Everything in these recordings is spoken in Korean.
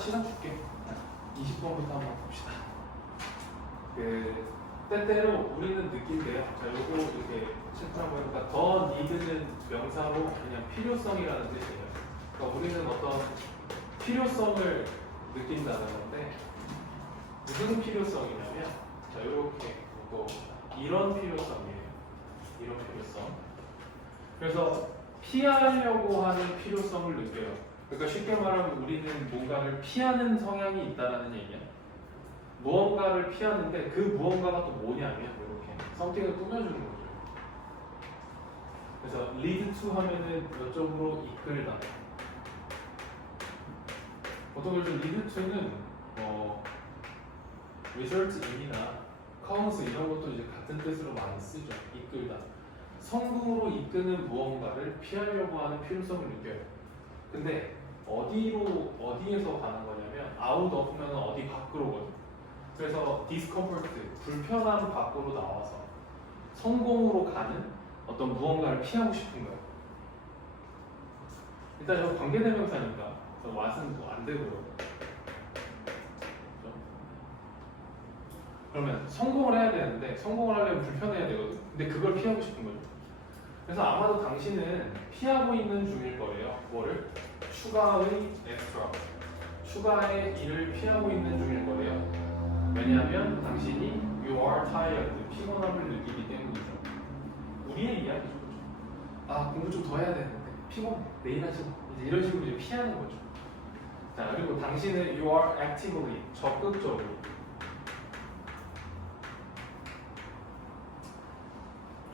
시간 줄게. 20번부터 한번 봅시다. 때때로 우리는 느낀대요. 자, 요거 이렇게 체크 한번 해볼까? 더 need는 명사로 그냥 필요성이라는 뜻이에요. 그러니까 우리는 어떤 필요성을 느낀다는 건데, 무슨 필요성이냐면, 자, 요렇게 또 이런 필요성이에요. 이런 필요성. 그래서 피하려고 하는 필요성을 느껴요. 그러니까 쉽게 말하면 우리는 뭔가를 피하는 성향이 있다는 얘기야. 무언가를 피하는데 그 무언가가 또 뭐냐면 이렇게 something을 꾸며주는 거죠. 그래서 lead to 하면은 이쪽으로 이끌다. 보통 요즘 lead to는 result in이나 cause 이런 것도 이제 같은 뜻으로 많이 쓰죠. 이끌다. 성공으로 이끄는 무언가를 피하려고 하는 필요성을 느껴요. 근데 어디에서 가는 거냐면 out of면 어디 밖으로거든. 그래서 discomfort, 불편함 밖으로 나와서 성공으로 가는 어떤 무언가를 피하고 싶은 거예요. 일단 이거 관계대명사니까 what은 뭐 안 되고요. 그렇죠? 그러면 성공을 해야 되는데 성공을 하려면 불편해야 되거든. 근데 그걸 피하고 싶은 거죠. 그래서 아마도 당신은 피하고 있는 중일 거예요. 뭐를? 추가의 extra. 추가의 일을 피하고 있는 중일 거예요. 왜냐하면 당신이 you are tired, 피곤함을 느끼기 때문이죠. 우리의 이야기죠. 아, 공부 좀 더 해야 되는데 피곤해, 내일 하지 마. 이제 이런 식으로 이제 피하는 거죠. 자, 그리고 당신은 you are actively,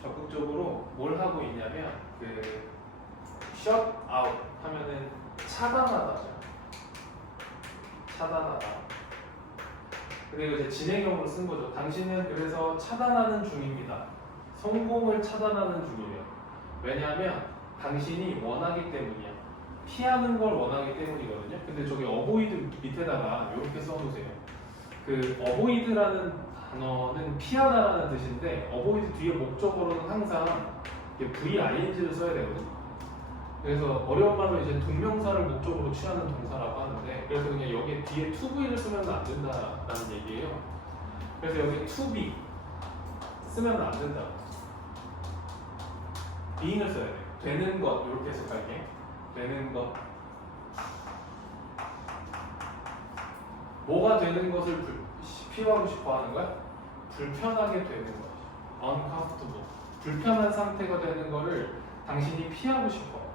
적극적으로 뭘 하고 있냐면 shut out 하면은 차단하다죠. 차단하다. 그리고 이제 진행형으로 쓴 거죠. 당신은 그래서 차단하는 중입니다. 성공을 차단하는 중이에요. 왜냐하면 당신이 원하기 때문이야. 피하는 걸 원하기 때문이거든요. 근데 저기 avoid 밑에다가 이렇게 써놓으세요. avoid라는 단어는 피하다라는 뜻인데 avoid 뒤에 목적어로는 항상 VING를 써야 되거든요. 그래서 어려운 말로 이제 동명사를 목적으로 취하는 동사라고 하는데, 그래서 그냥 여기에 뒤에 to be를 쓰면 안 된다라는 얘기예요. 그래서 여기 to be 쓰면 안 된다. being을 써야 돼요. 되는 것 이렇게 해석할게. 되는 것. 뭐가 되는 것을 피하고 싶어 하는 거야? 불편하게 되는 것. uncomfortable. 불편한 상태가 되는 거를 당신이 피하고 싶어.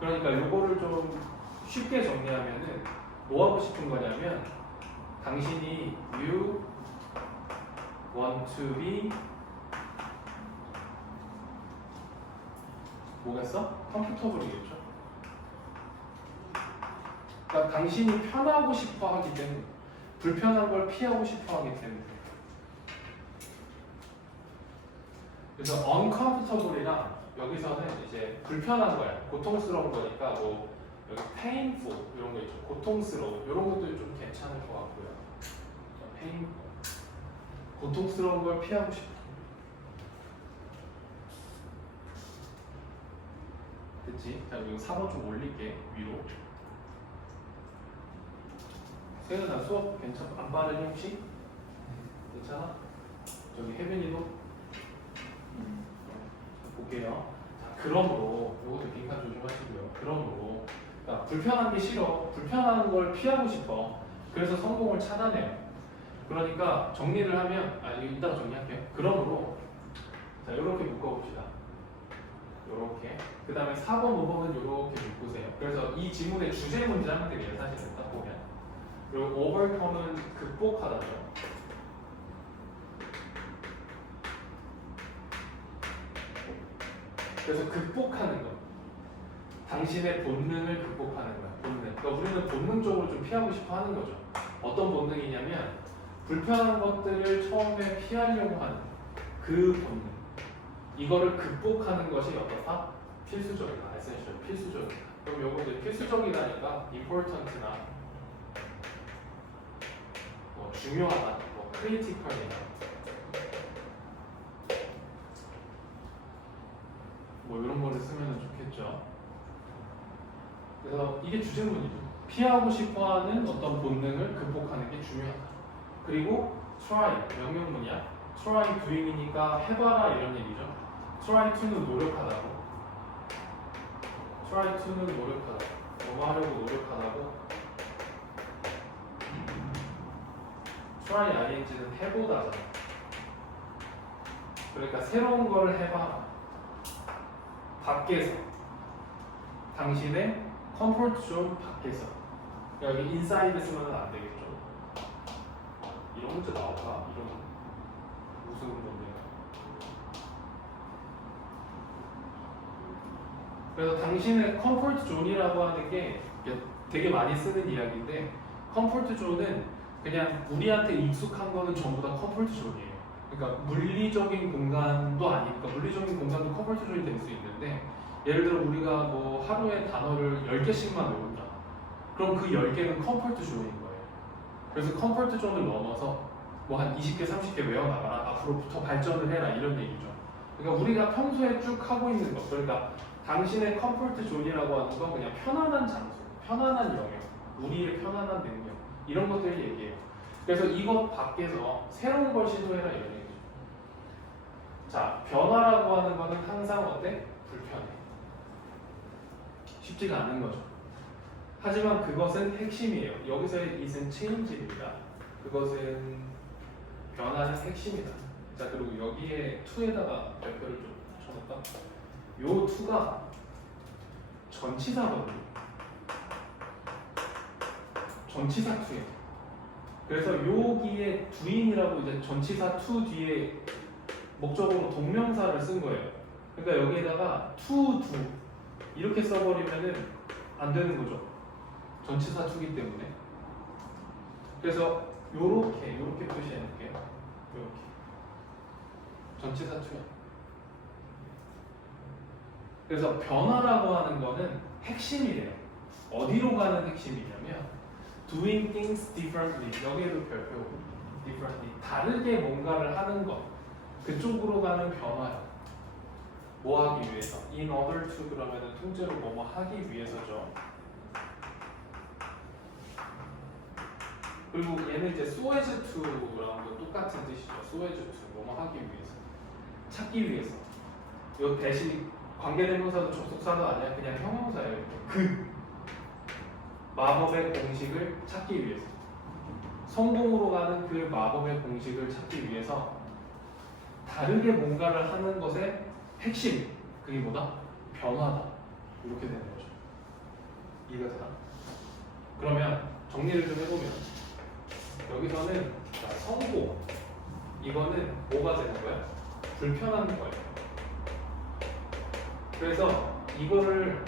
그러니까 요거를 좀 쉽게 정리하면은 뭐 하고 싶은 거냐면 당신이 you want to be 뭐겠어? comfortable이겠죠. 그러니까 당신이 편하고 싶어 하기 때문에, 불편한 걸 피하고 싶어 하기 때문에. 그래서 uncomfortable이랑 여기서는 이제 불편한 거야. 고통스러운 거니까 뭐 여기 painful 이런 거 있죠. 고통스러워. 이런 것도 좀 괜찮을 것 같고요. painful. 고통스러운 걸 피하고 싶어. 됐지? 자, 이거 4번 좀 올릴게. 위로. 세연아 수업 괜찮아? 안 빠르니 혹시? 괜찮아? 저기 혜빈이도? 볼게요. 자, 그러므로 이것도 빈칸 조심하시고요. 그러므로 그러니까 불편한 게 싫어. 불편한 걸 피하고 싶어. 그래서 성공을 차단해요. 그러니까 정리를 하면 이따가 정리할게요. 그러므로 자 이렇게 묶어봅시다. 이렇게. 그 다음에 4번, 5번은 이렇게 묶으세요. 그래서 이 지문의 주제 문장들이에요. 사실은 딱 보면. 그리고 overcome은 극복하다죠. 그래서 극복하는 거. 당신의 본능을 극복하는 거야. 본능. 그러니까 우리는 본능적으로 좀 피하고 싶어 하는 거죠. 어떤 본능이냐면 불편한 것들을 처음에 피하려고 하는 그 본능. 이거를 극복하는 것이 어떻다? 필수적이다. 에센셜. 필수적이다. 그럼 요거 이제 필수적이라니까 important나 뭐 중요하다. 뭐 critical이나 뭐 이런 거를 쓰면 좋겠죠. 그래서 이게 주제문이죠. 피하고 싶어하는 어떤 본능을 극복하는 게 중요하다. 그리고 try 명령문이야. try doing이니까 해봐라 이런 얘기죠. try to는 노력하다고. try to는 노력하다. 뭐 하려고 노력하다고. try ing는 해보다잖아. 그러니까 새로운 거를 해봐라. 밖에서. 당신의 컴포트 존 밖에서. 그러니까 여기 inside 쓰면 안 되겠죠. 이런 문제 나올까? 이런 무슨 문제가? 그래서 당신의 컴포트 존이라고 하는 게 되게 많이 쓰는 이야기인데, 컴포트 존은 그냥 우리한테 익숙한 거는 전부 다 컴포트 존이에요. 그러니까 물리적인 공간도 아니니까 물리적인 공간도 컴포트 존이 될 수 있는데, 예를 들어 우리가 뭐 하루에 단어를 10개씩만 외운다. 그럼 그 10개는 컴포트 존인 거예요. 그래서 컴포트 존을 넘어서 뭐 한 20개, 30개 외워나가라. 앞으로부터 발전을 해라. 이런 얘기죠. 그러니까 우리가 평소에 쭉 하고 있는 것. 그러니까 당신의 컴포트 존이라고 하는 건 그냥 편안한 장소, 편안한 영역, 우리의 편안한 능력. 이런 것들을 얘기해요. 그래서 이것 밖에서 새로운 걸 시도해라. 이런 얘기죠. 자, 변화라고 하는 거는 항상 어때? 불편해. 쉽지가 않은 거죠. 하지만 그것은 핵심이에요. 여기서의 is은 change입니다. 그것은 변화는 핵심이다. 자, 그리고 여기에 to에다가 별표를 좀 쳐볼까? 요 to가 전치사거든요. 전치사 to예요. 그래서 여기에 doing이라고 이제 전치사 to 뒤에 목적으로 동명사를 쓴 거예요. 그러니까 여기에다가 to do 이렇게 써버리면은 안 되는 거죠. 전치사 to기 때문에. 그래서 요렇게 표시해놓을게요. 요렇게. 전치사 to야. 그래서 변화라고 하는 거는 핵심이래요. 어디로 가는 핵심이냐면 doing things differently. 여기에도 별표 differently. 다르게 뭔가를 하는 것. 그쪽으로 가는 변화요. 뭐 하기 위해서? in order to 그러면은 통째로 뭐뭐 하기 위해서죠. 그리고 얘는 이제 so as to랑 똑같은 뜻이죠. so as to 뭐뭐 하기 위해서, 찾기 위해서. 요 대신 관계대명사도 접속사도 아니야. 그냥 형용사예요. 그 마법의 공식을 찾기 위해서, 성공으로 가는 그 마법의 공식을 찾기 위해서 다르게 뭔가를 하는 것의 핵심, 그게 뭐다? 변화다. 이렇게 되는 거죠. 이해가 되나? 그러면 정리를 좀 해보면 여기서는 자, 성공, 이거는 뭐가 되는 거야? 불편한 거예요. 그래서 이거를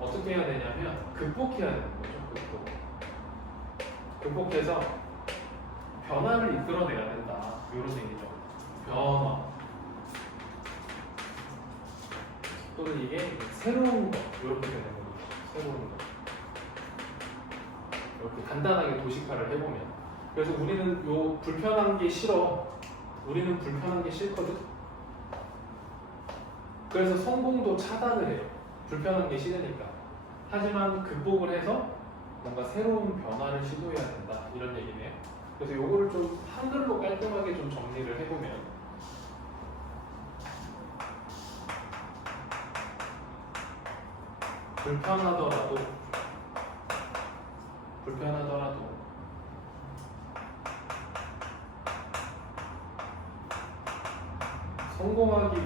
어떻게 해야 되냐면 극복해야 되는 거죠. 극복해서 변화를 이끌어내야 된다. 이런 얘기죠. 변화 또는 이게 새로운 거 이렇게 되는 거죠. 새로운 거 이렇게 간단하게 도식화를 해보면, 그래서 우리는 요 불편한 게 싫어. 우리는 불편한 게 싫거든. 그래서 성공도 차단을 해요. 불편한 게 싫으니까. 하지만 극복을 해서 뭔가 새로운 변화를 시도해야 된다. 이런 얘기네요. 그래서 요거를 좀 한글로 깔끔하게 좀 정리를 해보면, 불편하더라도 성공하기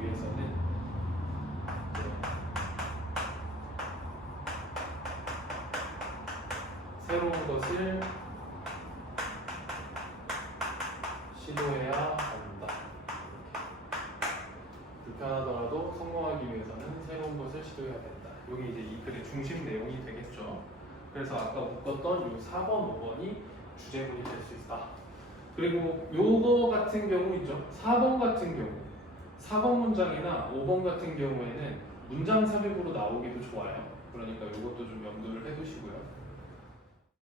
위해서는 새로운 것을 시도해야 한다. 불편하더라도 성공하기 위해서는 새로운 것을 시도해야 된다. 이게 이제 이 글의 중심 내용이 되겠죠. 그래서 아까 묶었던 요 4번, 5번이 주제문이 될 수 있다. 그리고 요거 같은 경우 있죠. 4번 같은 경우, 4번 문장이나 5번 같은 경우에는 문장 삽입으로 나오기도 좋아요. 그러니까 요것도 좀 염두를 해두시고요.